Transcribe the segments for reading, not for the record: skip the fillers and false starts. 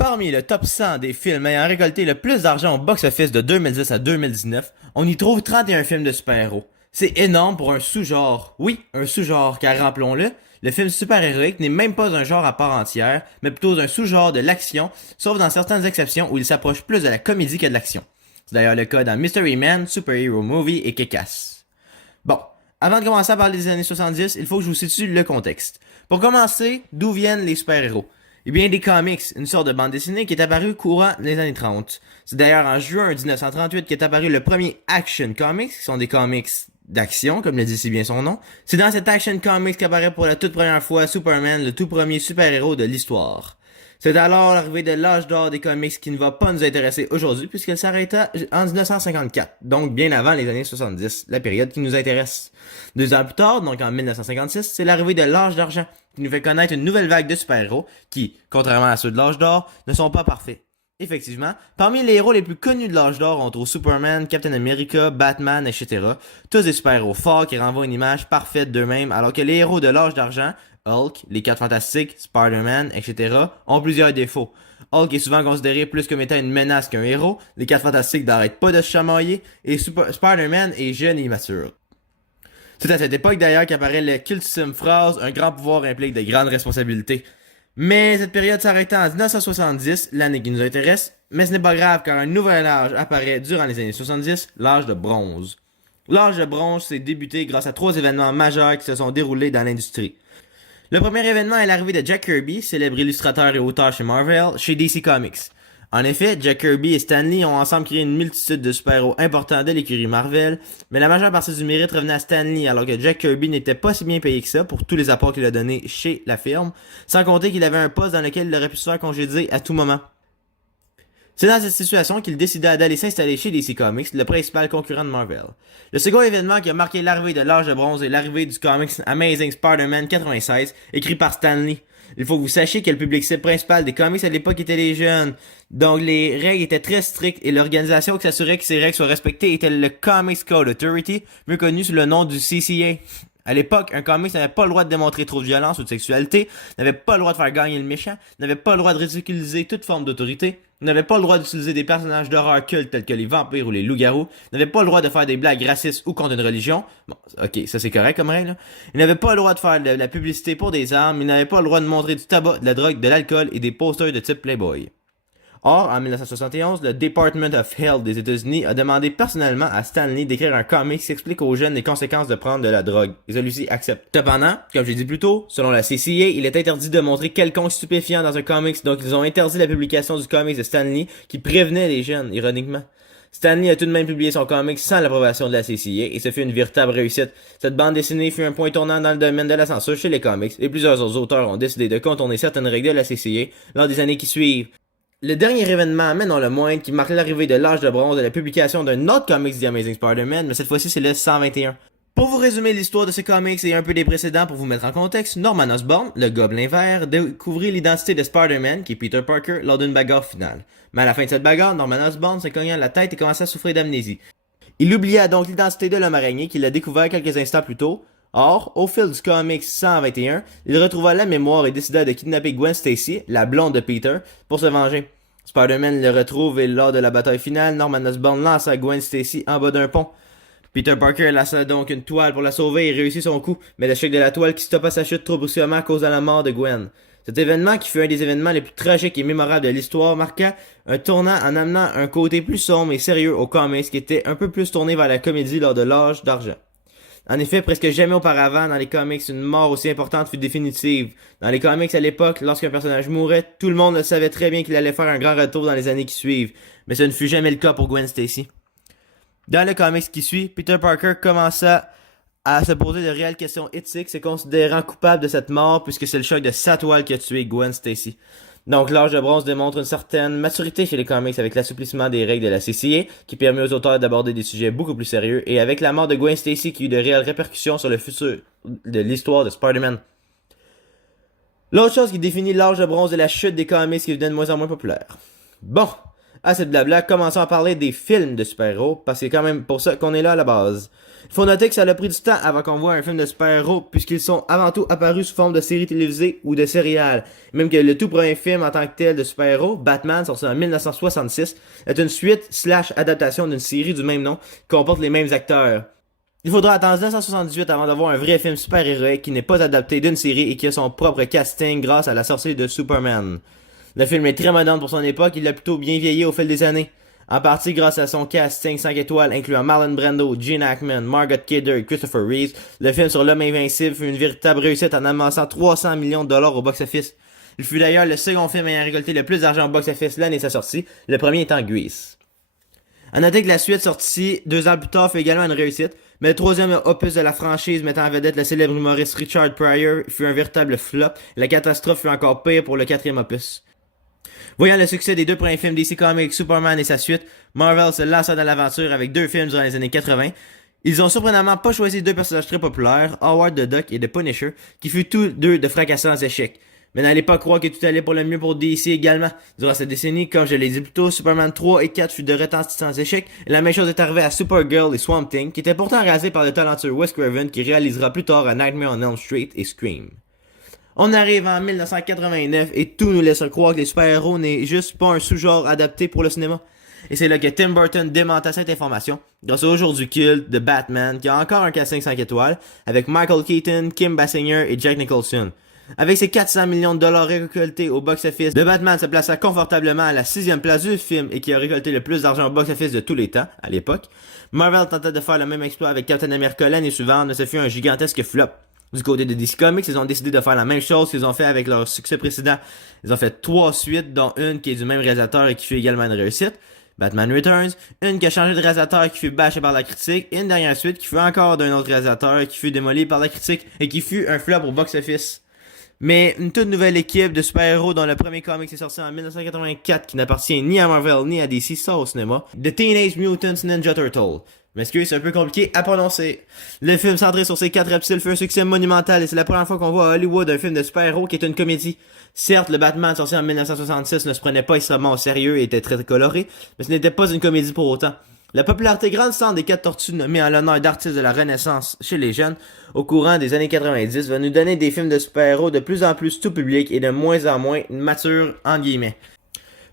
Parmi le top 100 des films ayant récolté le plus d'argent au box-office de 2010 à 2019, on y trouve 31 films de super-héros. C'est énorme pour un sous-genre. Oui, un sous-genre, car rappelons-le, le film super-héroïque n'est même pas un genre à part entière, mais plutôt un sous-genre de l'action, sauf dans certaines exceptions où il s'approche plus de la comédie que de l'action. C'est d'ailleurs le cas dans Mystery Man, Super Hero Movie et Kick-Ass. Bon, avant de commencer à parler des années 70, il faut que je vous situe le contexte. Pour commencer, d'où viennent les super-héros? Eh bien, des comics, une sorte de bande dessinée qui est apparue courant des années 30. C'est d'ailleurs en juin 1938 qu'est apparu le premier Action Comics, qui sont des comics d'action, comme le dit si bien son nom. C'est dans cet Action Comics qu'apparaît pour la toute première fois Superman, le tout premier super-héros de l'histoire. C'est alors l'arrivée de l'âge d'or des comics qui ne va pas nous intéresser aujourd'hui puisqu'elle s'arrêta en 1954, donc bien avant les années 70, la période qui nous intéresse. 2 ans plus tard, donc en 1956, c'est l'arrivée de l'âge d'argent qui nous fait connaître une nouvelle vague de super-héros qui, contrairement à ceux de l'âge d'or, ne sont pas parfaits. Effectivement, parmi les héros les plus connus de l'âge d'or, on trouve Superman, Captain America, Batman, etc. Tous des super-héros forts qui renvoient une image parfaite d'eux-mêmes, alors que les héros de l'âge d'argent, Hulk, les 4 Fantastiques, Spider-Man, etc., ont plusieurs défauts. Hulk est souvent considéré plus comme étant une menace qu'un héros, les 4 Fantastiques n'arrêtent pas de se chamailler, et Spider-Man est jeune et immature. C'est à cette époque d'ailleurs qu'apparaît la cultissime phrase « Un grand pouvoir implique de grandes responsabilités ». Mais cette période s'arrêta en 1970, l'année qui nous intéresse, mais ce n'est pas grave car un nouvel âge apparaît durant les années 70, l'âge de bronze. L'âge de bronze s'est débuté grâce à 3 événements majeurs qui se sont déroulés dans l'industrie. Le premier événement est l'arrivée de Jack Kirby, célèbre illustrateur et auteur chez Marvel, chez DC Comics. En effet, Jack Kirby et Stan Lee ont ensemble créé une multitude de super-héros importants de l'écurie Marvel, mais la majeure partie du mérite revenait à Stan Lee alors que Jack Kirby n'était pas si bien payé que ça pour tous les apports qu'il a donnés chez la firme, sans compter qu'il avait un poste dans lequel il aurait pu se faire congédier à tout moment. C'est dans cette situation qu'il décida d'aller s'installer chez DC Comics, le principal concurrent de Marvel. Le second événement qui a marqué l'arrivée de l'âge de bronze est l'arrivée du comics Amazing Spider-Man 96, écrit par Stan Lee. Il faut que vous sachiez que le public cible principal des comics à l'époque était les jeunes. Donc les règles étaient très strictes et l'organisation qui s'assurait que ces règles soient respectées était le Comics Code Authority, mieux connu sous le nom du CCA. À l'époque, un comics n'avait pas le droit de démontrer trop de violence ou de sexualité, n'avait pas le droit de faire gagner le méchant, n'avait pas le droit de ridiculiser toute forme d'autorité, n'avait pas le droit d'utiliser des personnages d'horreur cultes tels que les vampires ou les loups-garous, n'avait pas le droit de faire des blagues racistes ou contre une religion. Bon, ok, ça c'est correct comme règle. Il n'avait pas le droit de faire de la publicité pour des armes, il n'avait pas le droit de montrer du tabac, de la drogue, de l'alcool et des posters de type Playboy. Or, en 1971, le Department of Health des États-Unis a demandé personnellement à Stan Lee d'écrire un comic qui explique aux jeunes les conséquences de prendre de la drogue. Et celui-ci accepte. Cependant, comme j'ai dit plus tôt, selon la CCA, il est interdit de montrer quelconque stupéfiant dans un comics, donc ils ont interdit la publication du comics de Stan Lee qui prévenait les jeunes, ironiquement. Stan Lee a tout de même publié son comic sans l'approbation de la CCA et ce fut une véritable réussite. Cette bande dessinée fut un point tournant dans le domaine de la censure chez les comics et plusieurs autres auteurs ont décidé de contourner certaines règles de la CCA lors des années qui suivent. Le dernier événement, mais non le moindre, qui marque l'arrivée de l'âge de bronze et la publication d'un autre comics The Amazing Spider-Man, mais cette fois-ci c'est le 121. Pour vous résumer l'histoire de ces comics et un peu des précédents pour vous mettre en contexte, Norman Osborn, le Gobelin Vert, découvrit l'identité de Spider-Man, qui est Peter Parker, lors d'une bagarre finale. Mais à la fin de cette bagarre, Norman Osborn se cogna la tête et commença à souffrir d'amnésie. Il oublia donc l'identité de l'homme araignée qu'il a découvert quelques instants plus tôt. Or, au fil du comics 121, il retrouva la mémoire et décida de kidnapper Gwen Stacy, la blonde de Peter, pour se venger. Spider-Man le retrouve et lors de la bataille finale, Norman Osborn lança Gwen Stacy en bas d'un pont. Peter Parker laça donc une toile pour la sauver et réussit son coup, mais le choc de la toile qui stoppa sa chute trop brusquement causa la mort de Gwen. Cet événement, qui fut un des événements les plus tragiques et mémorables de l'histoire, marqua un tournant en amenant un côté plus sombre et sérieux au comics qui était un peu plus tourné vers la comédie lors de l'âge d'argent. En effet, presque jamais auparavant dans les comics, une mort aussi importante fut définitive. Dans les comics à l'époque, lorsqu'un personnage mourait, tout le monde le savait très bien qu'il allait faire un grand retour dans les années qui suivent, mais ce ne fut jamais le cas pour Gwen Stacy. Dans le comics qui suit, Peter Parker commença à se poser de réelles questions éthiques, se considérant coupable de cette mort puisque c'est le choc de sa toile qui a tué Gwen Stacy. Donc l'âge de bronze démontre une certaine maturité chez les comics avec l'assouplissement des règles de la CCA qui permet aux auteurs d'aborder des sujets beaucoup plus sérieux et avec la mort de Gwen Stacy qui eut de réelles répercussions sur le futur de l'histoire de Spider-Man. L'autre chose qui définit l'âge de bronze est la chute des comics qui deviennent de moins en moins populaires. Bon, Assez de blabla, commençons à parler des films de super-héros, parce que c'est quand même pour ça qu'on est là à la base. Il faut noter que ça a pris du temps avant qu'on voit un film de super-héros, puisqu'ils sont avant tout apparus sous forme de séries télévisées ou de céréales. Même que le tout premier film en tant que tel de super-héros, Batman, sorti en 1966, est une suite slash adaptation d'une série du même nom, qui comporte les mêmes acteurs. Il faudra attendre 1978 avant d'avoir un vrai film super-héroïque qui n'est pas adapté d'une série et qui a son propre casting grâce à la sortie de Superman. Le film est très moderne pour son époque, il a plutôt bien vieilli au fil des années. En partie grâce à son casting 5 étoiles incluant Marlon Brando, Gene Hackman, Margot Kidder et Christopher Reeves, le film sur l'homme invincible fut une véritable réussite en amassant 300 millions de dollars au box-office. Il fut d'ailleurs le second film ayant récolté le plus d'argent au box-office l'année de sa sortie, le premier étant Grease. A noter que la suite sortie 2 ans plus tard fut également une réussite, mais le troisième opus de la franchise mettant en vedette le célèbre humoriste Richard Pryor fut un véritable flop, et la catastrophe fut encore pire pour le quatrième opus. Voyant le succès des 2 premiers films DC Comics, Superman et sa suite, Marvel se lança dans l'aventure avec 2 films durant les années 80. Ils ont surprenamment pas choisi 2 personnages très populaires, Howard the Duck et The Punisher, qui furent tous 2 de fracassants échecs. Mais n'allez pas croire que tout allait pour le mieux pour DC également. Durant cette décennie, comme je l'ai dit plus tôt, Superman 3 et 4 furent de retentissants échecs, et la même chose est arrivée à Supergirl et Swamp Thing, qui étaient pourtant réalisés par le talentueux Wes Craven, qui réalisera plus tard A Nightmare on Elm Street et Scream. On arrive en 1989 et tout nous laisse croire que les super-héros n'est juste pas un sous-genre adapté pour le cinéma. Et c'est là que Tim Burton démenta cette information grâce au jour du culte de Batman qui a encore un casting 5 étoiles avec Michael Keaton, Kim Basinger et Jack Nicholson. Avec ses 400 millions de dollars récoltés au box-office, The Batman se plaça confortablement à la 6e place du film et qui a récolté le plus d'argent au box-office de tous les temps, à l'époque. Marvel tentait de faire le même exploit avec Captain America l'année suivante, mais ce fut un gigantesque flop. Du côté de DC Comics, ils ont décidé de faire la même chose qu'ils ont fait avec leur succès précédent. Ils ont fait 3 suites, dont une qui est du même réalisateur et qui fut également une réussite, Batman Returns, une qui a changé de réalisateur qui fut bâchée par la critique, et une dernière suite qui fut encore d'un autre réalisateur qui fut démolie par la critique et qui fut un flop au box-office. Mais une toute nouvelle équipe de super-héros dont le premier comic est sorti en 1984 qui n'appartient ni à Marvel ni à DC sort au cinéma, The Teenage Mutant Ninja Turtle. M'excuse, c'est un peu compliqué à prononcer. Le film centré sur ces 4 reptiles fut un succès monumental et c'est la première fois qu'on voit à Hollywood un film de super-héros qui est une comédie. Certes, le Batman sorti en 1966 ne se prenait pas extrêmement au sérieux et était très coloré, mais ce n'était pas une comédie pour autant. La popularité grandissante des 4 tortues nommées en l'honneur d'artistes de la Renaissance chez les jeunes au courant des années 90 va nous donner des films de super-héros de plus en plus tout public et de moins en moins matures en guillemets.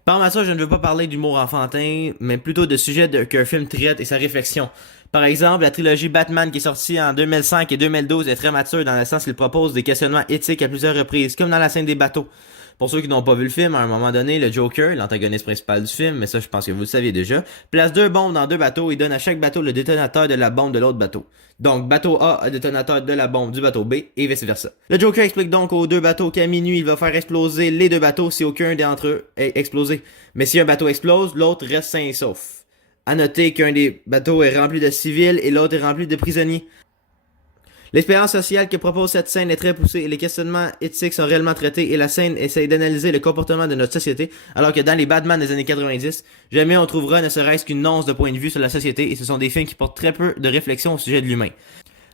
Par ma je ne veux pas parler d'humour enfantin, mais plutôt de sujets qu'un film traite et sa réflexion. Par exemple, la trilogie Batman qui est sortie en 2005 et 2012 est très mature dans le sens qu'il propose des questionnements éthiques à plusieurs reprises, comme dans la scène des bateaux. Pour ceux qui n'ont pas vu le film, à un moment donné, le Joker, l'antagoniste principal du film, mais ça je pense que vous le saviez déjà, place 2 bombes dans 2 bateaux et donne à chaque bateau le détonateur de la bombe de l'autre bateau. Donc bateau A a le détonateur de la bombe du bateau B et vice versa. Le Joker explique donc aux 2 bateaux qu'à minuit il va faire exploser les 2 bateaux si aucun d'entre eux est explosé. Mais si un bateau explose, l'autre reste sain et sauf. À noter qu'un des bateaux est rempli de civils et l'autre est rempli de prisonniers. L'expérience sociale que propose cette scène est très poussée et les questionnements éthiques sont réellement traités et la scène essaye d'analyser le comportement de notre société alors que dans les Batman des années 90, jamais on trouvera ne serait-ce qu'une once de point de vue sur la société et ce sont des films qui portent très peu de réflexion au sujet de l'humain.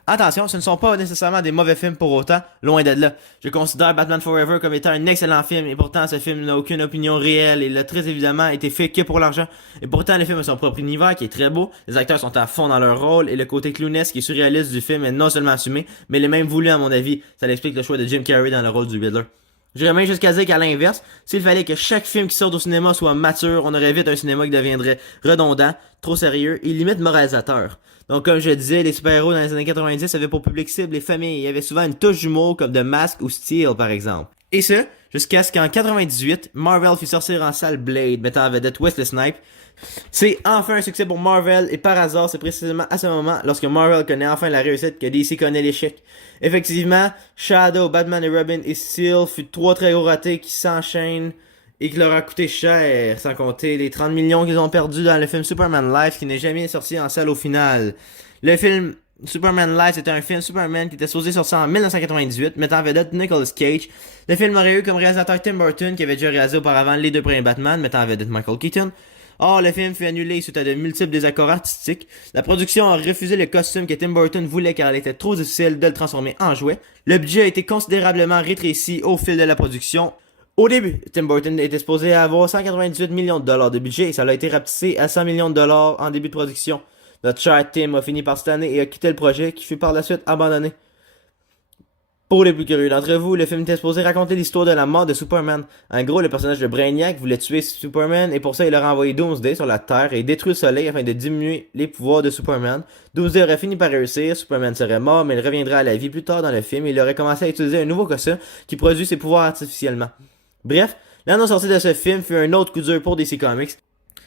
Attention, ce ne sont pas nécessairement des mauvais films pour autant, loin d'être là. Je considère Batman Forever comme étant un excellent film et pourtant ce film n'a aucune opinion réelle et l'a très évidemment été fait que pour l'argent. Et pourtant le film a son propre univers qui est très beau, les acteurs sont à fond dans leur rôle et le côté clownesque et surréaliste du film est non seulement assumé, mais il est même voulu à mon avis. Ça explique le choix de Jim Carrey dans le rôle du Riddler. J'irais même jusqu'à dire qu'à l'inverse, s'il fallait que chaque film qui sort au cinéma soit mature, on aurait vite un cinéma qui deviendrait redondant, trop sérieux et limite moralisateur. Donc comme je disais, les super-héros dans les années 90 avaient pour public cible les familles. Il y avait souvent une touche d'humour comme The Mask ou Steel par exemple. Et ce, jusqu'à ce qu'en 98, Marvel fit sortir en salle Blade, mettant en vedette Wesley Snipes. C'est enfin un succès pour Marvel et par hasard, c'est précisément à ce moment, lorsque Marvel connaît enfin la réussite, que DC connaît l'échec. Effectivement, Shadow, Batman et Robin et Steel furent 3 très gros ratés qui s'enchaînent et qui leur a coûté cher, sans compter les 30 millions qu'ils ont perdus dans le film Superman Life qui n'est jamais sorti en salle au final. Le film Superman Life était un film Superman qui était supposé sortir en 1998, mettant en vedette Nicolas Cage. Le film aurait eu comme réalisateur Tim Burton qui avait déjà réalisé auparavant les 2 premiers Batman, mettant en vedette Michael Keaton. Or, le film fut annulé suite à de multiples désaccords artistiques. La production a refusé le costume que Tim Burton voulait car il était trop difficile de le transformer en jouet. Le budget a été considérablement rétréci au fil de la production. Au début, Tim Burton était supposé avoir 198 millions de dollars de budget et ça a été rapetissé à 100 millions de dollars en début de production. Notre cher Tim a fini par cette année et a quitté le projet qui fut par la suite abandonné. Pour les plus curieux d'entre vous, le film était supposé raconter l'histoire de la mort de Superman. En gros, le personnage de Brainiac voulait tuer Superman et pour ça il a envoyé Doomsday sur la Terre et détruit le soleil afin de diminuer les pouvoirs de Superman. Doomsday aurait fini par réussir, Superman serait mort mais il reviendrait à la vie plus tard dans le film et il aurait commencé à utiliser un nouveau costume qui produit ses pouvoirs artificiellement. Bref, l'annonce sortie de ce film fut un autre coup dur pour DC Comics.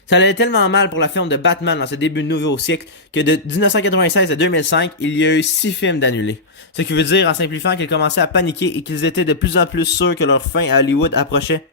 Ça allait tellement mal pour la firme de Batman dans ce début de nouveau siècle que de 1996 à 2005, il y a eu 6 films d'annulés. Ce qui veut dire en simplifiant qu'ils commençaient à paniquer et qu'ils étaient de plus en plus sûrs que leur fin à Hollywood approchait.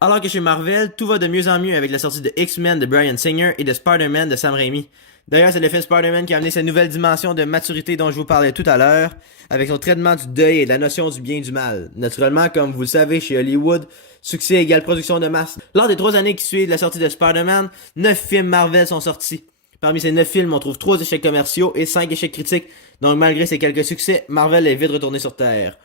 Alors que chez Marvel, tout va de mieux en mieux avec la sortie de X-Men de Bryan Singer et de Spider-Man de Sam Raimi. D'ailleurs, c'est le film Spider-Man qui a amené cette nouvelle dimension de maturité dont je vous parlais tout à l'heure, avec son traitement du deuil et de la notion du bien et du mal. Naturellement, comme vous le savez, chez Hollywood, succès égale production de masse. Lors des 3 années qui suivent la sortie de Spider-Man, 9 films Marvel sont sortis. Parmi ces 9 films, on trouve 3 échecs commerciaux et 5 échecs critiques, donc malgré ces quelques succès, Marvel est vite retourné sur Terre.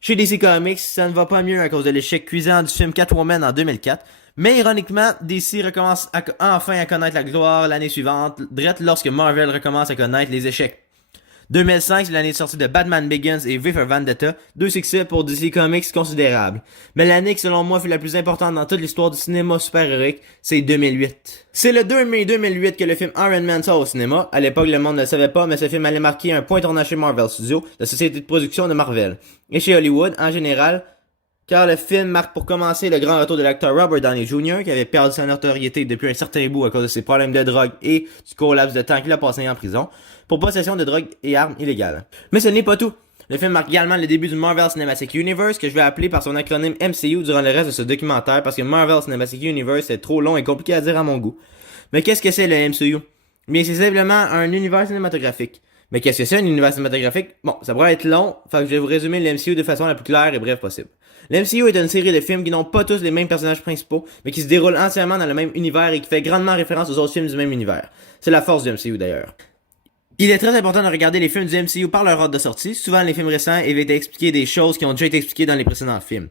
Chez DC Comics, ça ne va pas mieux à cause de l'échec cuisant du film Catwoman en 2004, mais ironiquement, DC recommence enfin à connaître la gloire l'année suivante, drette lorsque Marvel recommence à connaître les échecs. 2005, c'est l'année de sortie de Batman Begins et V for Vendetta, 2 succès pour DC Comics considérables. Mais l'année qui selon moi fut la plus importante dans toute l'histoire du cinéma super-héroïque, c'est 2008. C'est le 2 mai 2008 que le film Iron Man sort au cinéma. À l'époque, le monde ne le savait pas, mais ce film allait marquer un point tournant chez Marvel Studios, la société de production de Marvel. Et chez Hollywood, en général, car le film marque pour commencer le grand retour de l'acteur Robert Downey Jr., qui avait perdu sa notoriété depuis un certain bout à cause de ses problèmes de drogue et du court laps de temps qu'il a passé en prison, pour possession de drogue et armes illégales. Mais ce n'est pas tout. Le film marque également le début du Marvel Cinematic Universe, que je vais appeler par son acronyme MCU durant le reste de ce documentaire, parce que Marvel Cinematic Universe est trop long et compliqué à dire à mon goût. Mais qu'est-ce que c'est le MCU? Bien, c'est simplement un univers cinématographique. Mais qu'est-ce que c'est un univers cinématographique? Bon, ça pourrait être long, fait que je vais vous résumer le MCU de façon la plus claire et brève possible. Le MCU est une série de films qui n'ont pas tous les mêmes personnages principaux, mais qui se déroulent entièrement dans le même univers et qui fait grandement référence aux autres films du même univers. C'est la force du MCU d'ailleurs. Il est très important de regarder les films du MCU par leur ordre de sortie. Souvent, les films récents évitent d'expliquer des choses qui ont déjà été expliquées dans les précédents films.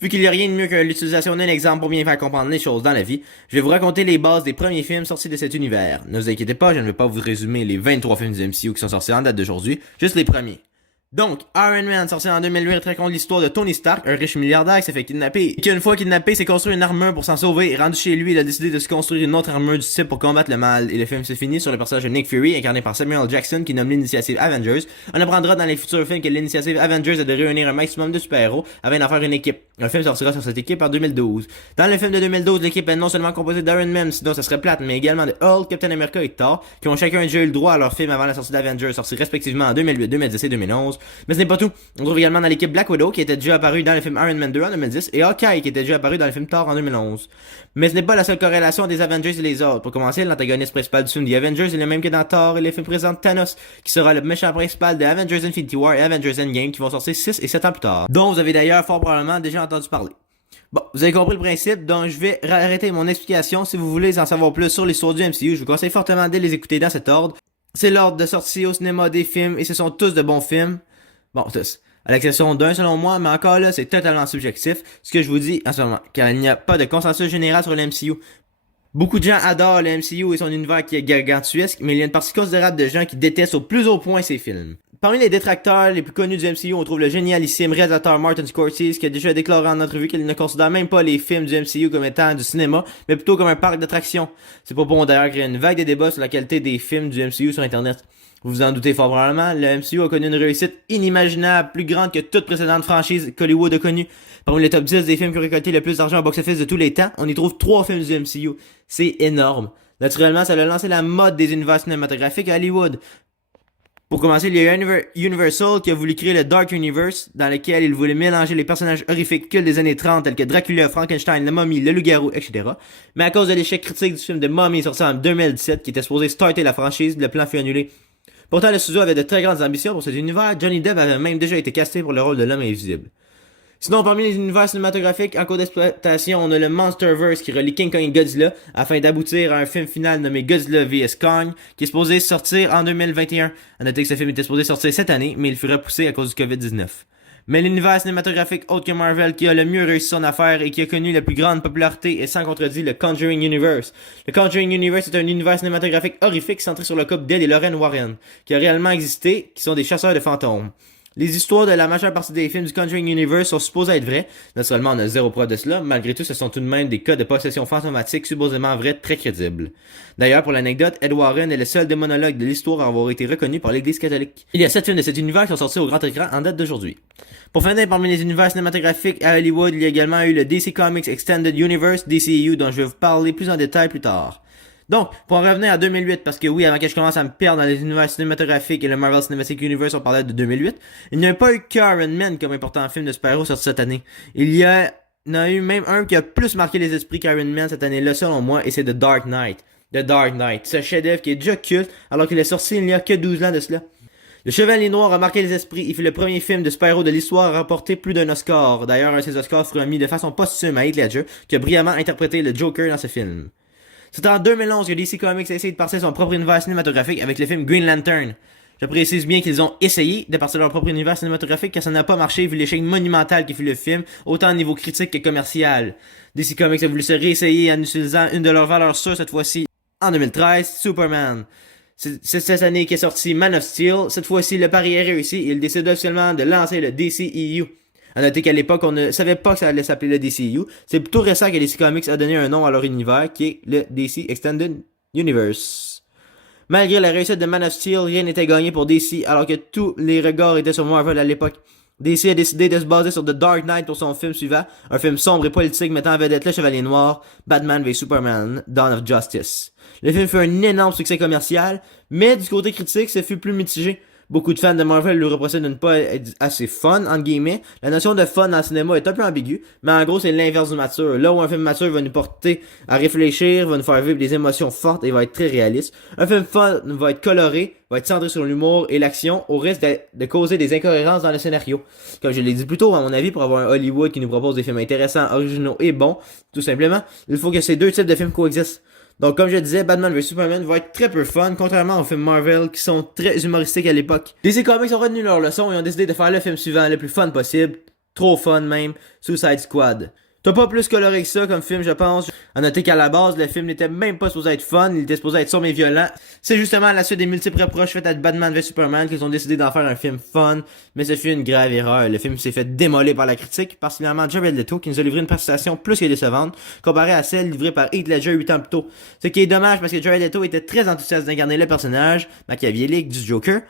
Vu qu'il n'y a rien de mieux que l'utilisation d'un exemple pour bien faire comprendre les choses dans la vie, je vais vous raconter les bases des premiers films sortis de cet univers. Ne vous inquiétez pas, je ne vais pas vous résumer les 23 films du MCU qui sont sortis en date d'aujourd'hui, juste les premiers. Donc, Iron Man, sorti en 2008, raconte l'histoire de Tony Stark, un riche milliardaire qui s'est fait kidnapper, et qui une fois kidnappé s'est construit une armure pour s'en sauver, et rendu chez lui, il a décidé de se construire une autre armure du type pour combattre le mal, et le film se finit sur le personnage de Nick Fury, incarné par Samuel Jackson, qui nomme l'initiative Avengers. On apprendra dans les futurs films que l'initiative Avengers est de réunir un maximum de super-héros afin d'en faire une équipe. Un film sortira sur cette équipe en 2012. Dans le film de 2012, l'équipe est non seulement composée d'Iron Man, sinon ça serait plate, mais également de Hulk, Captain America et Thor, qui ont chacun déjà eu le droit à leur film avant la sortie d'Avengers, sortis respectivement en 2008, 2010 et 2011. Mais ce n'est pas tout. On trouve également dans l'équipe Black Widow, qui était déjà apparu dans le film Iron Man 2 en 2010, et Hawkeye, qui était déjà apparu dans le film Thor en 2011. Mais ce n'est pas la seule corrélation des Avengers et les autres. Pour commencer, l'antagoniste principal du film The Avengers est le même que dans Thor, et le film présente Thanos, qui sera le méchant principal de Avengers Infinity War et Avengers Endgame, qui vont sortir 6 et 7 ans plus tard, dont vous avez d'ailleurs fort probablement déjà entendu parler. Bon, vous avez compris le principe, donc je vais arrêter mon explication. Si vous voulez en savoir plus sur l'histoire du MCU, je vous conseille fortement de les écouter dans cet ordre. C'est l'ordre de sortie au cinéma des films, et ce sont tous de bons films. Bon, tous. À l'exception d'un selon moi, mais encore là, c'est totalement subjectif, ce que je vous dis en ce moment, car il n'y a pas de consensus général sur le MCU. Beaucoup de gens adorent le MCU et son univers qui est gargantuesque, mais il y a une partie considérable de gens qui détestent au plus haut point ces films. Parmi les détracteurs les plus connus du MCU, on trouve le génialissime réalisateur Martin Scorsese, qui a déjà déclaré en entrevue qu'il ne considère même pas les films du MCU comme étant du cinéma, mais plutôt comme un parc d'attractions. C'est pas pour d'ailleurs créer une vague de débats sur la qualité des films du MCU sur Internet. Vous vous en doutez fort probablement, le MCU a connu une réussite inimaginable, plus grande que toute précédente franchise qu'Hollywood a connue. Parmi les top 10 des films qui ont récolté le plus d'argent au box-office de tous les temps, on y trouve 3 films du MCU. C'est énorme. Naturellement, ça a lancé la mode des univers cinématographiques à Hollywood. Pour commencer, il y a Universal qui a voulu créer le Dark Universe, dans lequel il voulait mélanger les personnages horrifiques cultes des années 30, tels que Dracula, Frankenstein, la momie, le loup-garou, etc. Mais à cause de l'échec critique du film de Mummy sorti en 2017, qui était supposé starter la franchise, le plan fut annulé. Pourtant, le studio avait de très grandes ambitions pour cet univers. Johnny Depp avait même déjà été casté pour le rôle de l'homme invisible. Sinon, parmi les univers cinématographiques en cours d'exploitation, on a le Monsterverse qui relie King Kong et Godzilla afin d'aboutir à un film final nommé Godzilla vs Kong qui est supposé sortir en 2021. À noter que ce film était supposé sortir cette année, mais il fut repoussé à cause du COVID-19. Mais l'univers cinématographique autre que Marvel qui a le mieux réussi son affaire et qui a connu la plus grande popularité est sans contredit le Conjuring Universe. Le Conjuring Universe est un univers cinématographique horrifique centré sur le couple d'Ed et Lorraine Warren, qui a réellement existé, qui sont des chasseurs de fantômes. Les histoires de la majeure partie des films du Conjuring Universe sont supposées être vraies. Naturellement, on a zéro preuve de cela. Malgré tout, ce sont tout de même des cas de possession fantomatique supposément vrais très crédibles. D'ailleurs, pour l'anecdote, Ed Warren est le seul démonologue de l'histoire à avoir été reconnu par l'Église catholique. Il y a 7 films de cet univers qui sont sortis au grand écran en date d'aujourd'hui. Pour finir, parmi les univers cinématographiques à Hollywood, il y a également eu le DC Comics Extended Universe, DCU, dont je vais vous parler plus en détail plus tard. Donc, pour en revenir à 2008, parce que oui, avant que je commence à me perdre dans les univers cinématographiques et le Marvel Cinematic Universe, on parlait de 2008, il n'y a pas eu qu'Iron Man comme important film de super-héros sorti cette année. Il y en a eu même un qui a plus marqué les esprits qu'Iron Man cette année-là, selon moi, et c'est The Dark Knight. The Dark Knight, ce chef-d'œuvre qui est déjà culte, alors qu'il est sorti il n'y a que 12 ans de cela. Le Chevalier Noir a marqué les esprits. Il fut le premier film de super-héros de l'histoire à remporter plus d'un Oscar. D'ailleurs, un de ces Oscars fut remis de façon posthume à Heath Ledger, qui a brillamment interprété le Joker dans ce film. C'est en 2011 que DC Comics a essayé de partir son propre univers cinématographique avec le film Green Lantern. Je précise bien qu'ils ont essayé de partir leur propre univers cinématographique car ça n'a pas marché vu l'échec monumental qui fut le film, autant au niveau critique que commercial. DC Comics a voulu se réessayer en utilisant une de leurs valeurs sûres cette fois-ci en 2013, Superman. C'est cette année qu'est sorti Man of Steel. Cette fois-ci, le pari est réussi et il décide officiellement de lancer le DCEU. A noter qu'à l'époque, on ne savait pas que ça allait s'appeler le DCU. C'est plutôt récent que DC Comics a donné un nom à leur univers, qui est le DC Extended Universe. Malgré la réussite de Man of Steel, rien n'était gagné pour DC, alors que tous les regards étaient sur Marvel à l'époque. DC a décidé de se baser sur The Dark Knight pour son film suivant, un film sombre et politique mettant en vedette le Chevalier Noir, Batman v Superman, Dawn of Justice. Le film fut un énorme succès commercial, mais du côté critique, ce fut plus mitigé. Beaucoup de fans de Marvel lui reprochaient de ne pas être assez fun, entre guillemets. La notion de fun dans le cinéma est un peu ambiguë, mais en gros, c'est l'inverse du mature. Là où un film mature va nous porter à réfléchir, va nous faire vivre des émotions fortes et va être très réaliste, un film fun va être coloré, va être centré sur l'humour et l'action, au risque de causer des incohérences dans le scénario. Comme je l'ai dit plus tôt, à mon avis, pour avoir un Hollywood qui nous propose des films intéressants, originaux et bons, tout simplement, il faut que ces deux types de films coexistent. Donc, comme je disais, Batman vs Superman va être très peu fun, contrairement aux films Marvel qui sont très humoristiques à l'époque. DC Comics ont retenu leur leçon et ont décidé de faire le film suivant le plus fun possible, trop fun même, Suicide Squad. T'as pas plus coloré que ça comme film, je pense. À noter qu'à la base, le film n'était même pas supposé être fun, il était supposé être sombre et violent. C'est justement à la suite des multiples reproches faites à Batman vs Superman qu'ils ont décidé d'en faire un film fun, mais ce fut une grave erreur. Le film s'est fait démolir par la critique, particulièrement Jared Leto, qui nous a livré une prestation plus que décevante, comparée à celle livrée par Heath Ledger 8 ans plus tôt. Ce qui est dommage parce que Jared Leto était très enthousiaste d'incarner le personnage machiavélique du Joker,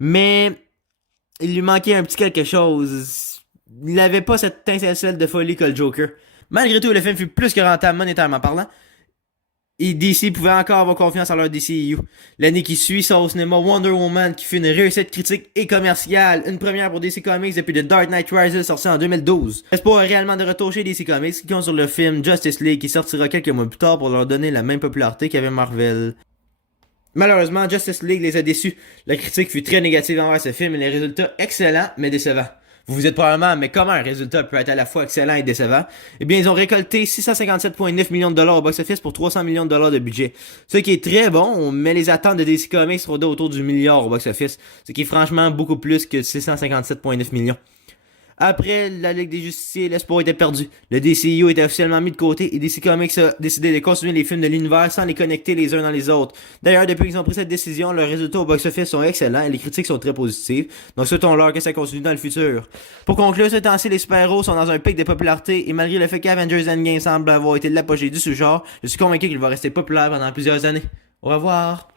mais il lui manquait un petit quelque chose. Il n'avait pas cette étincelle de folie que le Joker. Malgré tout, le film fut plus que rentable monétairement parlant. Et DC pouvait encore avoir confiance en leur DCEU. L'année qui suit sort au cinéma Wonder Woman qui fut une réussite critique et commerciale. Une première pour DC Comics depuis The Dark Knight Rises sorti en 2012. L'espoir est réellement de retour chez DC Comics qui compte sur le film Justice League qui sortira quelques mois plus tard pour leur donner la même popularité qu'avait Marvel. Malheureusement, Justice League les a déçus. La critique fut très négative envers ce film et les résultats excellents mais décevants. Vous vous êtes probablement, mais comment un résultat peut être à la fois excellent et décevant? Eh bien, ils ont récolté 657,9 millions de dollars au box-office pour 300 millions de dollars de budget. Ce qui est très bon, mais les attentes de DC Comics rôdaient autour du milliard au box-office, ce qui est franchement beaucoup plus que 657,9 millions. Après la Ligue des Justiciers, l'espoir était perdu. Le DCU était officiellement mis de côté et DC Comics a décidé de continuer les films de l'univers sans les connecter les uns dans les autres. D'ailleurs, depuis qu'ils ont pris cette décision, leurs résultats au box-office sont excellents et les critiques sont très positives. Donc souhaitons-leur que ça continue dans le futur. Pour conclure, ce temps-ci, les super-héros sont dans un pic de popularité et malgré le fait qu'Avengers Endgame semble avoir été l'apogée du sous-genre, je suis convaincu qu'il va rester populaire pendant plusieurs années. Au revoir!